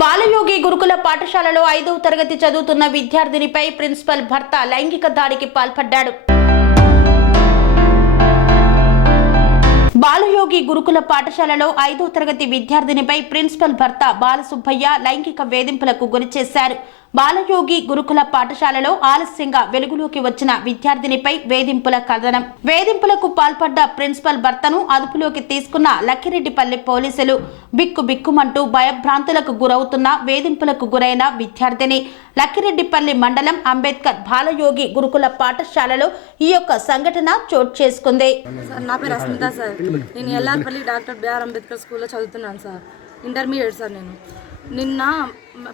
బాలయోగి గురుకుల పాఠశాలలో 5వ తరగతి చదువుతున్న విద్యార్థినిపై ప్రిన్సిపల్ భర్త లైంగిక దాడికి పాల్పడ్డాడు. బాలయోగి గురుకుల పాఠశాలలో 5వ తరగతి విద్యార్థినిపై ప్రిన్సిపల్ భర్త బాలసుబ్బయ్య లైంగిక వేధింపులకు గురిచేశారు. బాలయోగి గురుకుల పాఠశాలలో ఆలస్యంగా వెలుగులోకి వచ్చిన విద్యార్థినిపై వేధింపులకు పాల్పడ్డ ప్రిన్సిపల్ భర్తను అదుపులోకి తీసుకున్న లక్కిరెడ్డిపల్లి పోలీసులు. బిక్కుమంటూ భయభ్రాంతులకు గురవుతున్న వేధింపులకు గురైన విద్యార్థిని లక్కిరెడ్డిపల్లి మండలం అంబేద్కర్ బాలయోగి గురుకుల పాఠశాలలో ఈ యొక్క సంఘటన చోటు చేసుకుంది. నా పేరు అస్మిత సార్. నేను ఎల్లార్పల్లి డాక్టర్ బిఆర్ అంబేద్కర్ స్కూల్లో చదువుతున్నాను సార్. Intermediate sir. నిన్న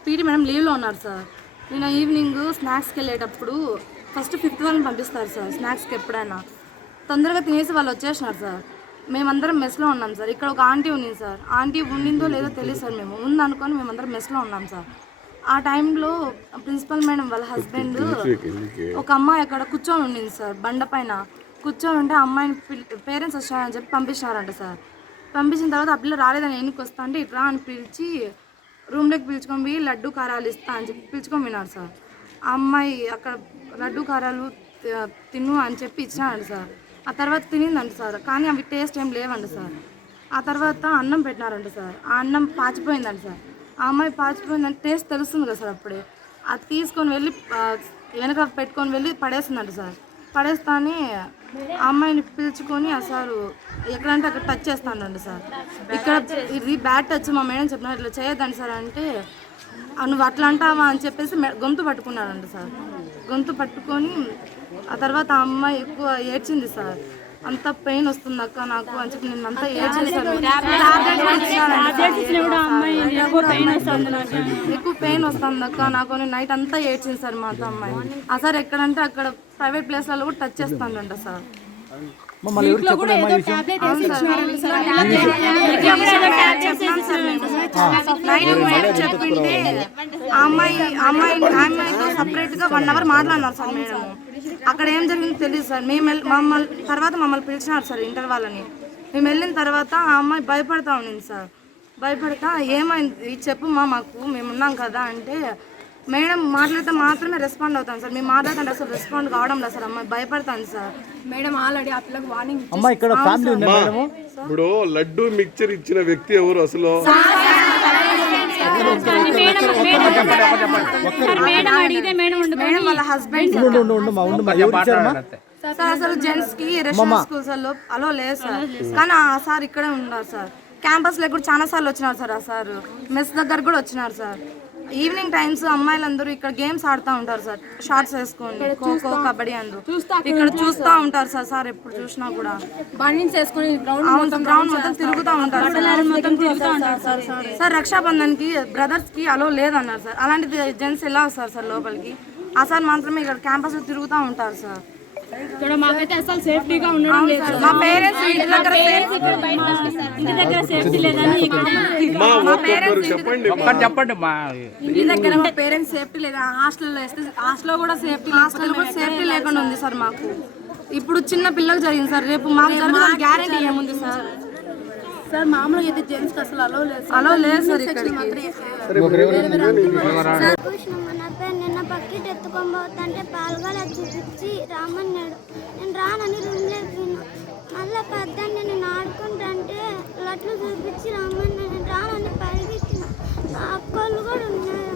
పీటీ మేడం లీవ్లో ఉన్నారు సార్. నిన్న ఈవినింగ్ స్నాక్స్కి వెళ్ళేటప్పుడు ఫస్ట్ 5th వాళ్ళని పంపిస్తారు సార్ స్నాక్స్కి. ఎప్పుడైనా తొందరగా తినేసి వాళ్ళు వచ్చేసినారు సార్. మేమందరం మెస్లో ఉన్నాం సార్. ఇక్కడ ఒక ఆంటీ ఉంది సార్. ఆంటీ ఉండిందో లేదో తెలియదు సార్. మేము ఉందనుకొని మేమందరం మెస్లో ఉన్నాం సార్. ఆ టైంలో ప్రిన్సిపల్ మేడం వాళ్ళ హస్బెండ్ ఒక అమ్మాయి అక్కడ కూర్చొని ఉండింది సార్. బండ పైన కూర్చొని ఉంటే అమ్మాయిని పేరెంట్స్ వచ్చారని చెప్పి పంపించినారంట సార్. పంపించిన తర్వాత ఆ పిల్ల రాలేదని ఎన్నికి వస్తా అంటే ఇట్లా అని పిలిచి రూమ్లోకి పిలుచుకొని పోయి లడ్డు కారాలు ఇస్తా అని చెప్పి పిలుచుకొని విన్నారు సార్. ఆ అమ్మాయి అక్కడ లడ్డు కారాలు తిను అని చెప్పి ఇచ్చినారంట సార్. ఆ తర్వాత తినిందంట సార్. కానీ అవి టేస్ట్ ఏం లేవంట సార్. ఆ తర్వాత అన్నం పెట్టినారంట సార్. ఆ అన్నం పాచిపోయిందంట సార్. ఆ అమ్మాయి పాచిపోయిందంటే టేస్ట్ తెలుస్తుంది కదా సార్. అప్పుడే అది తీసుకొని వెళ్ళి వెనక పెట్టుకొని వెళ్ళి పడేస్తుందంట సార్. పడేస్తానే ఆ అమ్మాయిని పిలుచుకొని ఆ సారు ఎక్కడంటే అక్కడ టచ్ చేస్తానండి సార్. ఇక్కడ ఇది బ్యాడ్ టచ్ మా మేడం చెప్పినారు ఇట్లా చేయొద్దండి సార్ అంటే నువ్వు అట్లా అంటావా అని చెప్పేసి గొంతు పట్టుకున్నాడంట సార్. గొంతు పట్టుకొని ఆ తర్వాత ఆ అమ్మాయి ఎక్కువ ఏడ్చింది సార్. అంత పెయిన్ వస్తుంది అక్క నాకు అని చెప్పి నేను అంతా ఏడ్చింది సార్. ఎక్కువ పెయిన్ వస్తుంది అక్క నాకు నైట్ అంతా ఏడ్చింది సార్ మా అమ్మాయి. ఆ సార్ ఎక్కడంటే అక్కడ ప్రైవేట్ ప్లేస్లలో కూడా టచ్ చేస్తానంట సార్. చెప్పింటే అమ్మాయితో సపరేట్ గా 1 hour మాట్లాడినారు సార్ మేడం. అక్కడ ఏం జరిగిందో తెలియదు సార్. మమ్మల్ని పిలిచినారు సార్ ఇంటర్ వాళ్ళని. మేము వెళ్ళిన తర్వాత ఆ అమ్మాయి భయపడతా ఉండింది సార్. భయపడతా ఏమైంది చెప్పు మాకు మేమున్నాం కదా అంటే మేడం మాట్లాడితే మాత్రమే రెస్పాండ్ అవుతాను సార్. మేము మాట్లాడుతుంటే అసలు రెస్పాండ్ కావడం లేదు సార్. అమ్మాయి భయపడతాను సార్. మేడం ఆల్రెడీ ఆ పిల్లకి వార్నింగ్ ఇప్పుడు లడ్డు మిక్చర్ ఇచ్చిన వ్యక్తి ఎవరు అసలు? మేడం వాళ్ళ హస్బెండ్ సార్. అసలు జెంట్స్ కి రెసిడెన్షియల్ స్కూల్స్ లో అలో లేదు సార్. కానీ ఆ సార్ ఇక్కడే ఉన్నారు సార్. క్యాంపస్ లో కూడా చాలా సార్లు వచ్చినారు సార్. ఆ సార్ మెస్ దగ్గర కూడా వచ్చినారు సార్. ఈవినింగ్ టైమ్స్ అమ్మాయిలందరూ ఇక్కడ గేమ్స్ ఆడుతూ ఉంటారు సార్. షార్ట్స్ వేసుకొని ఖోఖో కబడ్డీ అందరూ ఇక్కడ చూస్తూ ఉంటారు సార్. సార్ ఎప్పుడు చూసినా కూడా గ్రౌండ్ మొత్తం తిరుగుతూ ఉంటారు సార్. రక్షాబంధన్ కి బ్రదర్స్ కి అలో లేదన్నారు సార్. అలాంటిది జెంట్స్ ఎలా వస్తారు సార్ లోపలికి? ఆ సార్ మాత్రమే ఇక్కడ క్యాంపస్ లో తిరుగుతూ ఉంటారు సార్. ఇక్కడ మాకైతే అసలు సేఫ్టీగా ఉండడం లేదు. మా పేరెంట్స్ ఇంటి దగ్గర సేఫ్టీ లేదని చెప్పండి. ఇంటి దగ్గర మా పేరెంట్స్ సేఫ్టీ లేదు. హాస్టల్లో వేస్తే హాస్టల్లో కూడా సేఫ్టీ లేకుండా ఉంది సార్ మాకు. ఇప్పుడు చిన్న పిల్లలకు జరిగింది సార్. రేపు మాకు జరగదు గ్యారెంటీ ఏముంది సార్? సార్ మామూలుగా అయితే జెంట్స్ అసలు అలో లేదు సార్. ఇక్కడికి నిన్న పక్కిటి ఎత్తుకొని పోతుంటే పాల్గొల చూపించి రామన్నాడు. నేను రానని రూమ్లోకి మళ్ళీ పెద్దని నేను ఆడుకుంటుంటే లట్లు చూపించి రామన్నాడు. నేను రానని పరిగెత్తిన. అక్కలు కూడా ఉన్నారు.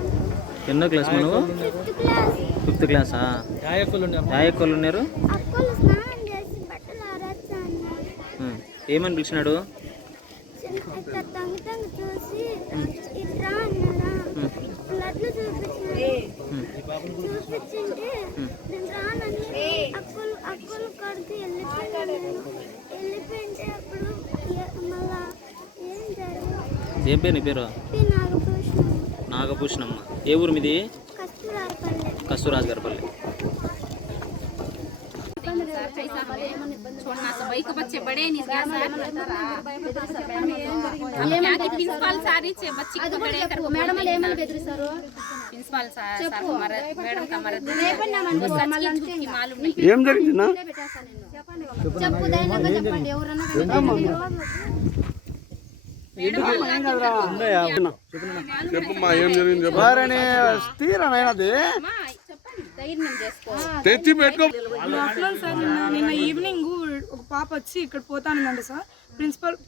ఎన్నో క్లాస్ నువ్వు? 5th క్లాసా? యాయకులు ఉన్నారు. అక్కలు స్నానం చేసి బట్టలు ఆరచ్చా అన్నారు. ఏమని పిలిచినాడు? తంగి చూసి ఇట్లా అన్నాడా. లడ్లు చూపించింటే నేను రానని అక్కలు కడికి వెళ్ళిపోయింటే అప్పుడు మళ్ళా ఏం జరిగింది? ఏం పేరు నీ పేరు? నాగభూషణమ్మ. ఏ ఊరు మీది? కస్తూరాజ్ గారిపల్లి. छोड़ना सब वही के बच्चे बड़े नहीं क्या प्रिंसिपल सारी छे बच्ची को बड़े कर मैडम ఏమని బెదిరిస్తారు? ప్రిన్సిపల్ సార్ మేడం కమర రేపన్నమండి మాలూమ్ नहीं ఏం జరిగిందినా? చెప్పు ధైర్యంగా చెప్పండి. ఎవరన్నా చెప్పమ్మా ఏం జరిగింది చెప్పు. ధైర్యం చేసుకో. తెచ్చి పెట్టుకో. ఆఫ్టర్నూన్ సార్ నిన్న ఈవినింగ్ ఒక పాప వచ్చి ఇక్కడ పోతానందంట సార్.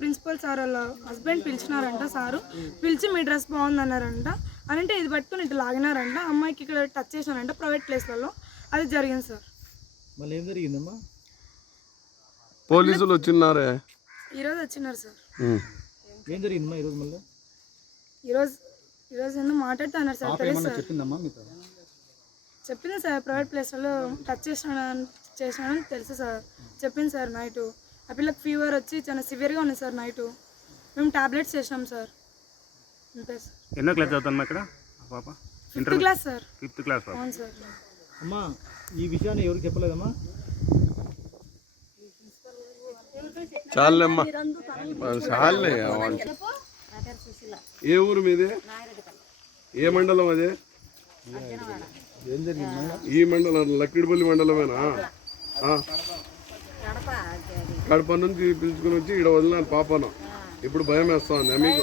ప్రిన్సిపల్ సార్ వాళ్ళ హస్బెండ్ పిలిచినారంట. సారు పిలిచి మీ డ్రెస్ బాగుందన్నారంట. అని అంటే ఇది పట్టుకుని ఇట్లా లాగినారంట. అమ్మాయికి ఇక్కడ టచ్ చేసినారంట ప్రైవేట్ ప్లేస్లలో. అది జరిగింది సార్. మళ్ళీ ఏం జరిగిందమ్మా? పోలీసులు వచ్చినారే ఈరోజు వచ్చినారు సార్. ఏం జరిగిందమ్మా ఈరోజు? మళ్ళీ ఈరోజు ఎందుకు మాట్లాడుతున్నారు సార్? తెలుసు సార్. చెప్పిందమ్మా మీతో? చెప్పింది సార్, ప్రైవేట్ ప్లేస్లలో టచ్ చేసినాడని తెలుసు సార్. చెప్పింది సార్. నైటు ఆ పిల్లకి ఫీవర్ వచ్చి చాలా సివియర్గా ఉంది సార్. నైటు మేము టాబ్లెట్స్ చేసినాం సార్. అంతే సార్. ఎన్నో క్లాస్ చదువుతాను ఇక్కడ పాప? 5th class sir. 5th class పాప. అవును సార్. అమ్మా ఈ విషయాన్ని ఎవరికి చెప్పలేదమ్మా? చాలేమ్మా చాలే. ఏ ఊరు మీదే? ఏ మండలం అదే? ఈ మండలం లక్కిడిపల్లి మండలమేనా? కడప నుంచి పిలుచుకుని వచ్చి ఇక్కడ వదిలినాను పాపను. ఇప్పుడు భయం వేస్తా ఉంది మీకు?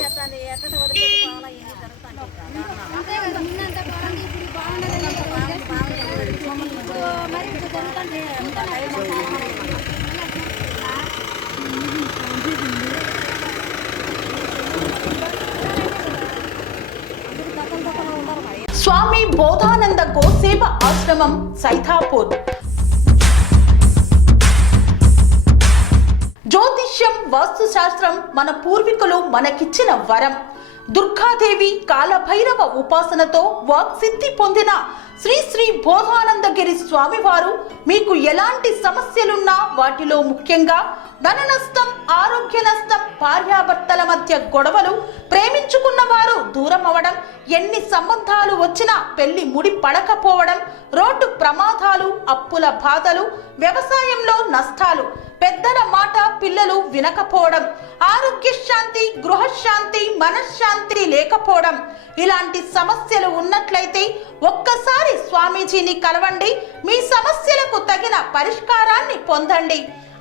స్వామి బోధానంద గోసేవ ఆశ్రమం సైథాపూర్. జ్యోతిష్యం, వాస్తుశాస్త్రం మన పూర్వీకులు మనకిచ్చిన వరం. దుర్గాదేవి, కాలభైరవ ఉపాసనతో వాక్సిద్ధి పొందిన శ్రీ శ్రీ బోధానందగిరి స్వామివారు మీకు ఎలాంటి సమస్యలున్నా, వాటిలో ముఖ్యంగా ధన నష్టం, ఆరోగ్య నష్టం, భార్యాభర్తల మధ్య గొడవలు, ప్రేమించుకున్న వారు దూరం అవడం, ఎన్ని సంబంధాలు వచ్చినా పెళ్లి ముడి పడకపోవడం, రోడ్డు ప్రమాదాలు, అప్పుల బాధలు, వ్యవసాయంలో నష్టాలు, పెద్దల మాట పిల్లలు వినకపోవడం, ఆరోగ్య శాంతి, గృహశాంతి, మనశ్శాంతి లేకపోవడం, ఇలాంటి సమస్యలు ఉన్నట్లయితే ఒక్కసారి స్వామీజీని కలవండి. మీ సమస్యలకు తగిన పరిష్కారాన్ని పొందండి.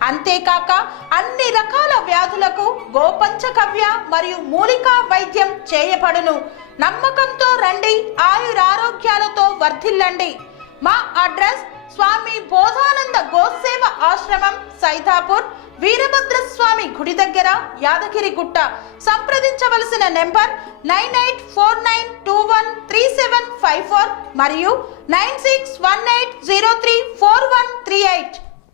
అంతేకాక అన్ని రకాల వ్యాధులకు గోపంచగవ్య మరియు మూలికా వైద్యం చేయబడును. నమ్మకంతో రండి, ఆయురారోగ్యాలతో వర్ధిల్లండి. మా అడ్రస్ స్వామి బోధానంద గోసేవ ఆశ్రమం, సైథాపూర్, వీరభద్రస్వామి గుడి దగ్గర, యాదగిరిగుట్ట. సంప్రదించవలసిన నెంబర్ 9849213754 మరియు 9618034138.